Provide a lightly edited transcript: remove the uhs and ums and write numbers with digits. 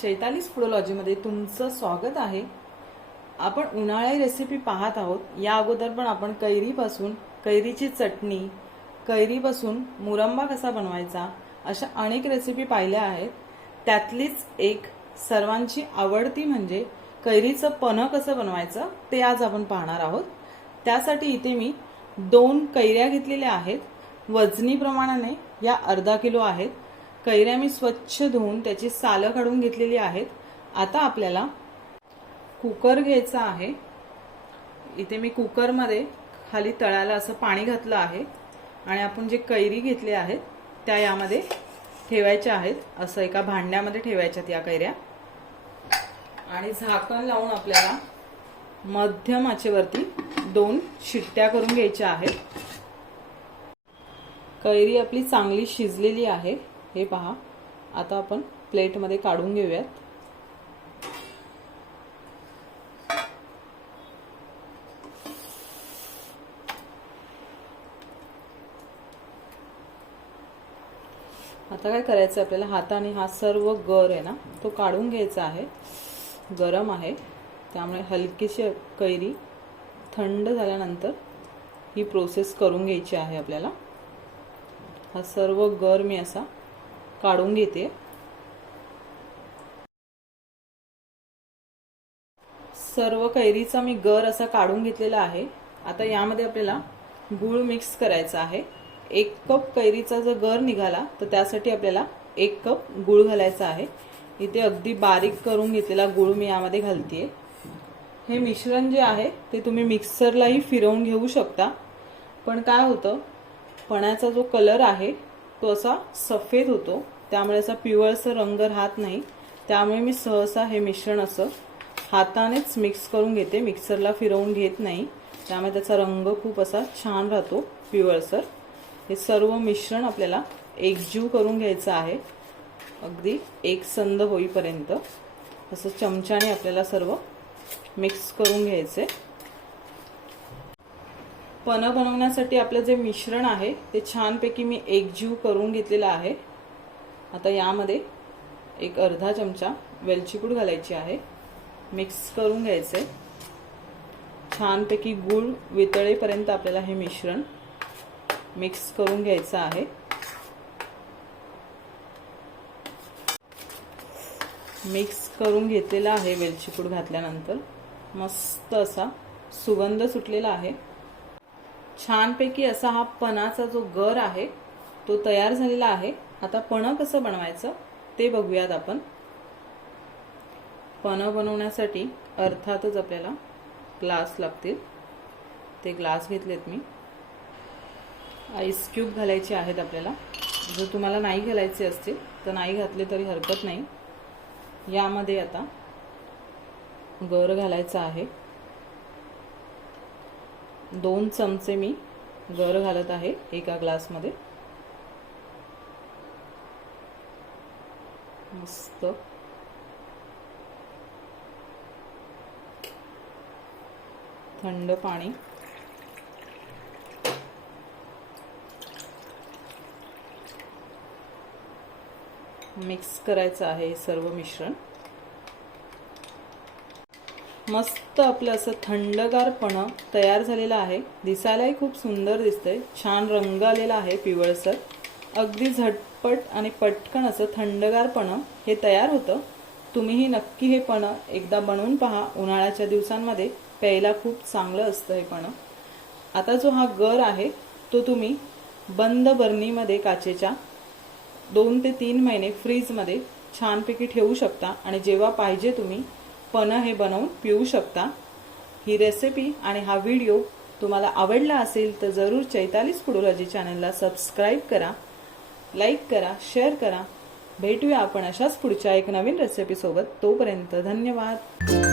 चैतालीस फूडोलॉजीमध्ये तुमचं स्वागत आहे। आपण उन्हाळी रेसिपी पाहत आहोत। या अगोदर पण आपण कैरीपासून कैरीची चटणी, कैरीपासून मुरंबा कसा बनवायचा अशा अनेक रेसिपी पाहिल्या आहेत। त्यातलीच एक सर्वांची आवडती म्हणजे कैरीचं पन्ह कसं बनवायचं ते आज आपण पाहणार आहोत। त्यासाठी इथे मी 2 कैऱ्या घेतलेल्या आहेत। वजनी प्रमाणाने या अर्धा किलो आहेत। कैऱ्या मी स्वच्छ धुवून त्याची सालं काढून घेतलेली आहेत। आता आपल्याला कुकर घ्यायचा आहे। इथे मी कुकर मध्ये खाली तळाला असं पाणी घातलं आहे आणि आपण जे कैरी घेतले आहेत त्या यामध्ये ठेवायच्या आहेत। असं एका भांड्यामध्ये ठेवायच्यात या कैऱ्या आणि झाकण लावून आपल्याला मध्यम आचेवरती 2 शिट्ट्या करून घ्यायच्या आहेत। कैरी आपली चांगली शिजलेली आहे, हे पहा। आता आपण प्लेट मध्ये काढून घेऊयात। आता काय करायचं आपल्याला, हाताने हा सर्व गर आहे ना तो काढून घ्यायचा आहे। गरम आहे त्यामुळे हलकीशी कैरी थंड झाल्यानंतर ही प्रोसेस करून घ्यायची आहे आपल्याला। हा सर्व गर मी असा काढून घेते। सर्व कैरीचा मी गर असा काढून घेतलेला आहे। आता यामध्ये आपल्याला गूळ मिक्स करायचा आहे। 1 कप कैरीचा जर गर निघाला तर त्यासाठी आपल्याला 1 कप गूळ घालायचा आहे। इथे अगदी बारीक करून घेतलेला गूळ मी यामध्ये घालतेय। हे मिश्रण जे आहे ते तुम्ही मिक्सरलाही फिरवून घेऊ शकता, पण काय होतं पण्याचा जो कलर आहे तो असा सफेद होतो, त्यामुळे असा पिवळसर रंग राहत नाही। त्यामुळे मी सहसा हे मिश्रण असं हातानेच मिक्स करून घेते, मिक्सरला फिरवून घेत नाही। त्यामुळे त्याचा रंग खूप असा छान राहतो, पिवळसर। हे सर्व मिश्रण आपल्याला एकजीव करून घ्यायचं आहे, अगदी एकसंध होईपर्यंत असं चमच्याने आपल्याला सर्व मिक्स करून घ्यायचे। पन्ह बनवण्यासाठी आपलं जे मिश्रण आहे ते छानपैकी मी एकजीव करून घेतलेलं आहे। आता यामध्ये एक अर्धा चमचा वेलची पूड घालायची आहे, मिक्स करून घ्यायचे। छानपैकी गूळ वितळेपर्यंत आपल्याला हे मिश्रण मिक्स करून घ्यायचं आहे। मिक्स करून घेतलेला आहे। वेलची पूड घातल्यानंतर मस्त असा सुगंध सुटलेला आहे। छानपैकी असा हा पणाचा जो गर आहे तो तयार झालेला आहे। आता पन्ह कसं बनवायचं ते बघूयात आपण। पन्ह बनवण्यासाठी अर्थातच आपल्याला ग्लास लागतील। ते ग्लास घेतलेत मी। आईस क्यूब घालायचे आहेत आपल्याला। जर तुम्हाला नाही घालायचे असतील तर नाही घातले तरी हरकत नाही। यामध्ये आता गर घालायचा आहे। 2 चमचे मी गर घालत आहे एका ग्लास मध्ये। मस्त थंड पाणी मिक्स करायचं आहे। हे सर्व मिश्रण मस्त आपलं असं थंडगार पन्ह तयार झालेला आहे। दिसायलाही खूप सुंदर दिसतंय, छान रंग आलेला आहे पिवळसर। अगदी झटपट आणि पटकन असं थंडगार पन्ह हे तयार होतं। तुम्हीही नक्की हे पन्ह एकदा बनवून पहा। उन्हाळ्याच्या दिवसांमध्ये प्यायला खूप चांगलं असतं हे पन्ह। आता जो हा गर आहे तो तुम्ही बंद बरणीमध्ये काचेच्या 2 ते 3 महिने फ्रीज मध्ये छानपैकी ठेवू शकता आणि जेव्हा पाहिजे तुम्ही पन्ह हे बनवून पिऊ शकता। ही रेसिपी आणि हा व्हिडिओ तुम्हाला आवडला असेल तर जरूर चैतालीस फूडोलॉजी चॅनलला सबस्क्राइब करा, लाईक करा, शेअर करा। भेटूया आपण अशाच पुढच्या एक नवीन रेसिपी सोबत। तोपर्यंत धन्यवाद।